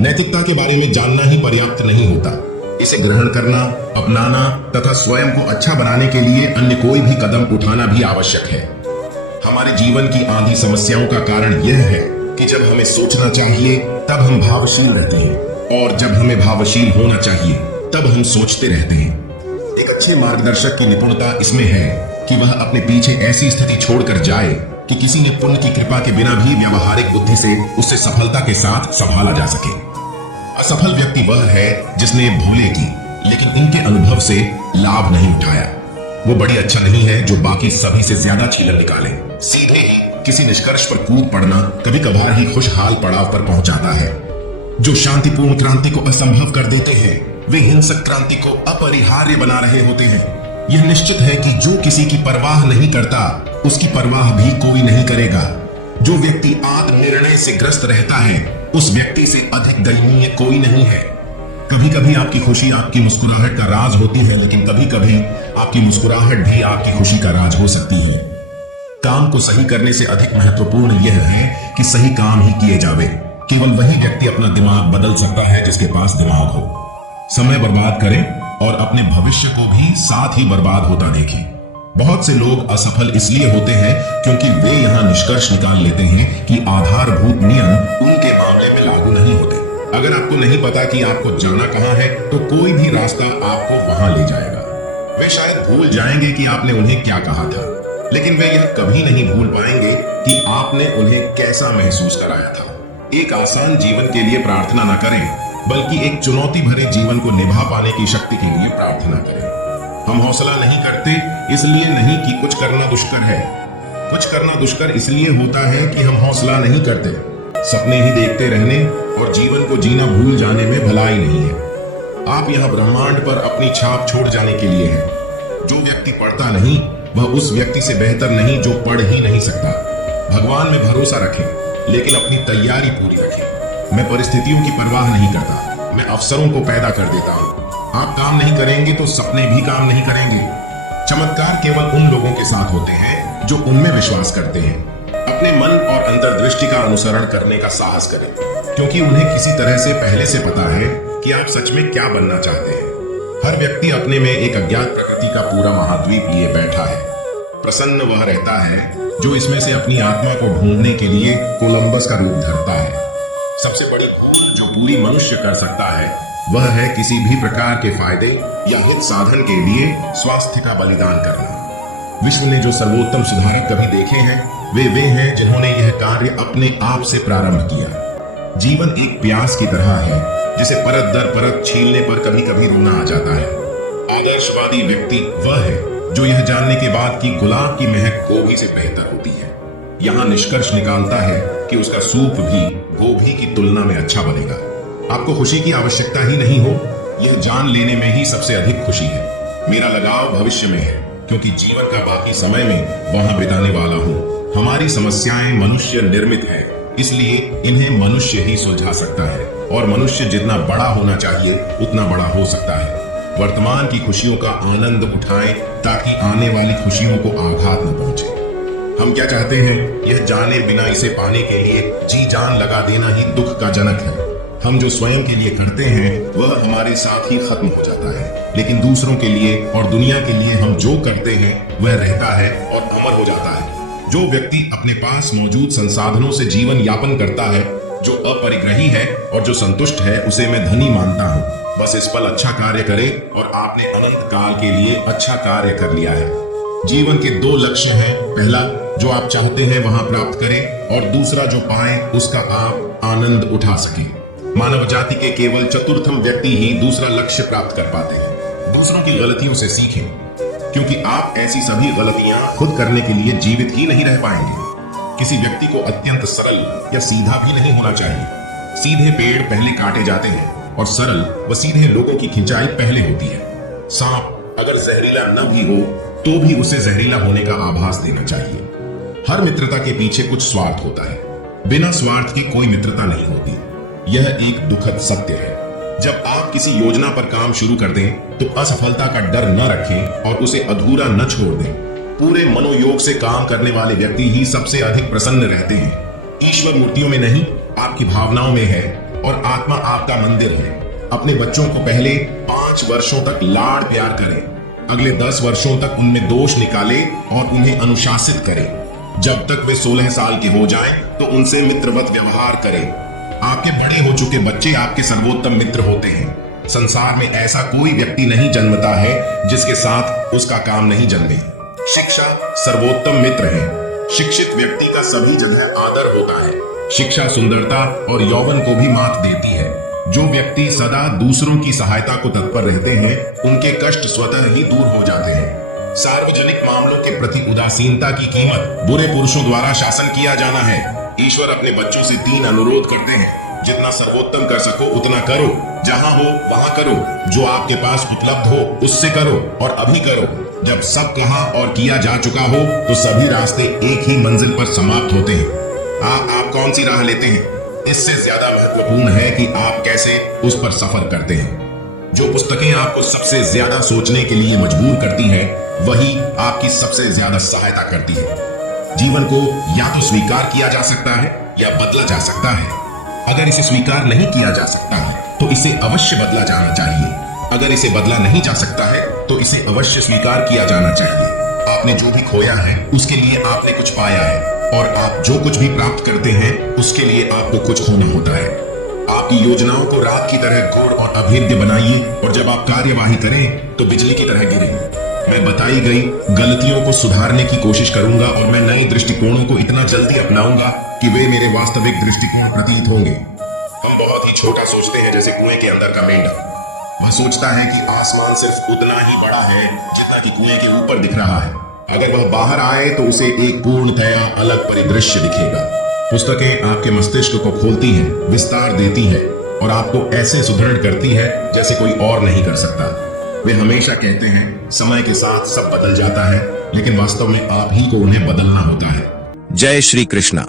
नैतिकता के बारे में जानना ही पर्याप्त नहीं होता, इसे ग्रहण करना, अपनाना तथा स्वयं को अच्छा बनाने के लिए अन्य कोई भी कदम उठाना भी आवश्यक है। हमारे जीवन की आधी समस्याओं का कारण यह है कि जब हमें सोचना चाहिए तब हम भावशील रहते हैं, और जब हमें भावशील होना चाहिए तब हम सोचते रहते हैं। एक अच्छे मार्गदर्शक की निपुणता इसमें है कि वह अपने पीछे ऐसी स्थिति छोड़कर जाए कि किसी ने पुण्य की कृपा के बिना भी व्यावहारिक बुद्धि से उससे सफलता के साथ संभाला जा सके। असफल व्यक्ति वह है जिसने भूले की लेकिन इनके अनुभव से लाभ नहीं उठाया। वो बड़ी अच्छा नहीं है जो बाकी सभी से ज्यादा छीलन निकाले। सीधे ही किसी निष्कर्ष पर कूद पड़ना कभी कभार ही खुशहाल पड़ाव पर पहुंचाता है। जो शांतिपूर्ण क्रांति को असंभव कर देते हैं वे हिंसक क्रांति को अपरिहार्य बना रहे होते हैं। यह निश्चित है कि जो किसी की परवाह नहीं करता उसकी परवाह भी कोई नहीं करेगा। जो व्यक्ति आत्म निर्णय से ग्रस्त रहता है उस व्यक्ति से अधिक दयनीय कोई नहीं है। कभी कभी आपकी खुशी आपकी मुस्कुराहट का राज होती है, लेकिन कभी कभी आपकी मुस्कुराहट भी आपकी खुशी का राज हो सकती है। काम को सही करने से अधिक महत्वपूर्ण यह है कि सही काम ही किए जावे। केवल वही व्यक्ति अपना दिमाग बदल सकता है जिसके पास दिमाग हो। समय बर्बाद करें और अपने भविष्य को भी साथ ही बर्बाद होता देखें। बहुत से लोग असफल इसलिए होते हैं क्योंकि वे यहाँ निष्कर्ष निकाल लेते हैं कि आधारभूत नियम उनके मामले में लागू नहीं होते। अगर आपको नहीं पता कि आपको जाना कहाँ है तो कोई भी रास्ता आपको वहां ले जाएगा। वे शायद भूल जाएंगे कि आपने उन्हें क्या कहा था, लेकिन वे यह कभी नहीं भूल पाएंगे कि आपने उन्हें कैसा महसूस कराया था। एक आसान जीवन के लिए प्रार्थना न करें, बल्कि एक चुनौती भरे जीवन को निभा पाने की शक्ति के लिए प्रार्थना करें। हम हौसला नहीं करते इसलिए नहीं कि कुछ करना दुष्कर है। कुछ करना दुष्कर इसलिए होता है कि हम हौसला नहीं करते। सपने ही देखते रहने और जीवन को जीना भूल जाने में भलाई नहीं है। आप यहाँ ब्रह्मांड पर अपनी छाप छोड़ जाने के लिए हैं। जो व्यक्ति पढ़ता नहीं वह उस व्यक्ति से बेहतर नहीं जो पढ़ ही नहीं सकता। भगवान में भरोसा रखें लेकिन अपनी तैयारी पूरी रखें। मैं परिस्थितियों की परवाह नहीं करता, मैं अवसरों को पैदा कर देता हूँ। आप काम नहीं करेंगे तो सपने भी काम नहीं करेंगे। चमत्कार केवल उन लोगों के साथ होते हैं जो उनमें विश्वास करते हैं। अपने मन और अंतर्दृष्टि का अनुसरण करने का साहस करें, क्योंकि उन्हें किसी तरह से पहले से पता है कि आप सच में क्या बनना चाहते हैं। हर व्यक्ति अपने में एक अज्ञात प्रकृति का पूरा महाद्वीप लिए बैठा है। प्रसन्न वह रहता है जो इसमें से अपनी आत्मा को ढूंढने के लिए कोलंबस का रूप धरता है। सबसे बड़ी भूल जो पूरी मनुष्य कर सकता है वह है किसी भी प्रकार के फायदे या हित साधन के लिए स्वास्थ्य का बलिदान करना। विश्व ने जो सर्वोत्तम सुधारक कभी देखे हैं वे हैं जिन्होंने यह कार्य अपने आप से प्रारंभ किया। जीवन एक प्यास की तरह है जिसे परत दर परत छीलने पर कभी कभी रोना आ जाता है। आदर्शवादी व्यक्ति वह है जो यह जानने के बाद कि गुलाब की महक गोभी से बेहतर होती है, यहाँ निष्कर्ष निकालता है कि उसका सूप भी गोभी की तुलना में अच्छा बनेगा। आपको खुशी की आवश्यकता ही नहीं हो, यह जान लेने में ही सबसे अधिक खुशी है। मेरा लगाव भविष्य में है क्योंकि जीवन का बाकी समय में वहां बिताने वाला हूँ। हमारी समस्याएं मनुष्य निर्मित है, इसलिए इन्हें मनुष्य ही सुलझा सकता है, और मनुष्य जितना बड़ा होना चाहिए उतना बड़ा हो सकता है। वर्तमान की खुशियों का आनंद उठाएं ताकि आने वाली खुशियों को आघात न पहुंचे। हम क्या चाहते हैं यह जाने बिना इसे पाने के लिए जी जान लगा देना ही दुख का जनक है। हम जो स्वयं के लिए करते हैं वह हमारे साथ ही खत्म हो जाता है, लेकिन दूसरों के लिए और दुनिया के लिए हम जो करते हैं वह रहता है और अमर हो जाता है। जो व्यक्ति अपने पास मौजूद संसाधनों से जीवन यापन करता है, जो अपरिग्रही है और जो संतुष्ट है, उसे मैं धनी मानता हूँ। बस इस पल अच्छा कार्य करे और आपने अनंत काल के लिए अच्छा कार्य कर लिया है। जीवन के दो लक्ष्य हैं, पहला जो आप चाहते हैं वहां प्राप्त करें, और दूसरा जो पाए उसका आप आनंद उठा सकें। मानव जाति के केवल चतुर्थम व्यक्ति ही दूसरा लक्ष्य प्राप्त कर पाते हैं। दूसरों की गलतियों से सीखें, क्योंकि आप ऐसी सभी गलतियां खुद करने के लिए जीवित ही नहीं रह पाएंगे। किसी व्यक्ति को अत्यंत सरल या सीधा भी नहीं होना चाहिए। सीधे पेड़ पहले काटे जाते हैं और सरल व सीधे लोगों की खिंचाई पहले होती है। सांप अगर जहरीला न भी हो तो भी उसे जहरीला होने का आभास देना चाहिए। हर मित्रता के पीछे कुछ स्वार्थ होता है, बिना स्वार्थ की कोई मित्रता नहीं होती। यह एक दुखद सत्य है। जब आप किसी योजना पर काम शुरू कर दें तो असफलता का डर न रखें और उसे अधूरा न छोड़ दें। पूरे मनोयोग से काम करने वाले व्यक्ति ही सबसे अधिक प्रसन्न रहते हैं। ईश्वर मूर्तियों में नहीं, आपकी भावनाओं में है। और आत्मा आपका मंदिर है। अपने बच्चों को पहले 5 वर्षों तक लाड़ प्यार करें, अगले 10 वर्षों तक उनमें दोष निकाले और उन्हें अनुशासित करें। जब तक वे 16 साल के हो जाएं, तो उनसे मित्रवत व्यवहार करें। आपके बड़े हो चुके बच्चे आपके सर्वोत्तम मित्र होते हैं। संसार में ऐसा कोई व्यक्ति नहीं जन्मता है जिसके साथ उसका काम नहीं जन्मे। शिक्षा सर्वोत्तम मित्र है। शिक्षित व्यक्ति का सभी जगह आदर होता है। शिक्षा सुंदरता और यौवन को भी मात देती है। जो व्यक्ति सदा दूसरों की सहायता को तत्पर रहते हैं, उनके कष्ट स्वतः ही दूर हो जाते हैं। सार्वजनिक मामलों के प्रति उदासीनता की कीमत बुरे पुरुषों द्वारा शासन किया जाना है। ईश्वर अपने बच्चों से 3 अनुरोध करते हैं, जितना सर्वोत्तम कर सको उतना करो, जहां हो वहां करो, जो आपके पास उपलब्ध हो उससे करो और अभी करो। जब सब कहा और किया जा चुका हो तो सभी रास्ते एक ही मंजिल पर समाप्त होते हैं। आप कौन सी राह लेते हैं, इससे ज्यादा महत्वपूर्ण है कि आप कैसे उस पर सफर करते हैं। जो पुस्तकें आपको सबसे ज्यादा सोचने के लिए मजबूर करती हैं, वही आपकी सबसे ज्यादा सहायता करती है। जीवन को या तो स्वीकार किया जा सकता है या बदला जा सकता है। अगर इसे स्वीकार नहीं किया जा सकता है तो इसे अवश्य बदला जाना चाहिए। अगर इसे बदला नहीं जा सकता है तो इसे अवश्य स्वीकार किया जाना चाहिए। आपने जो भी खोया है उसके लिए आपने कुछ पाया है, और आप जो कुछ भी प्राप्त करते हैं उसके लिए आपको कुछ खोना होता है। आपकी योजनाओं को रात की तरह घोर और अभेद्य बनाइए, और जब आप कार्यवाही करें तो बिजली की तरह गिरें। मैं बताई गई गलतियों को सुधारने की कोशिश करूंगा और मैं नए दृष्टिकोणों को इतना जल्दी अपनाऊंगा कि वे मेरे वास्तविक दृष्टिकोण प्रतीत होंगे। हम बहुत ही छोटा सोचते हैं, जैसे कुएं के अंदर का मेंढक। वह सोचता है कि आसमान सिर्फ उतना ही बड़ा है जितना कि कुएं के ऊपर दिख रहा है। अगर वह बाहर आए तो उसे एक पूर्णतया अलग परिदृश्य दिखेगा। पुस्तकें आपके मस्तिष्क को खोलती हैं, विस्तार देती हैं और आपको ऐसे सुदृढ़ करती है जैसे कोई और नहीं कर सकता। वे हमेशा कहते हैं समय के साथ सब बदल जाता है, लेकिन वास्तव में आप ही को उन्हें बदलना होता है। जय श्री कृष्णा।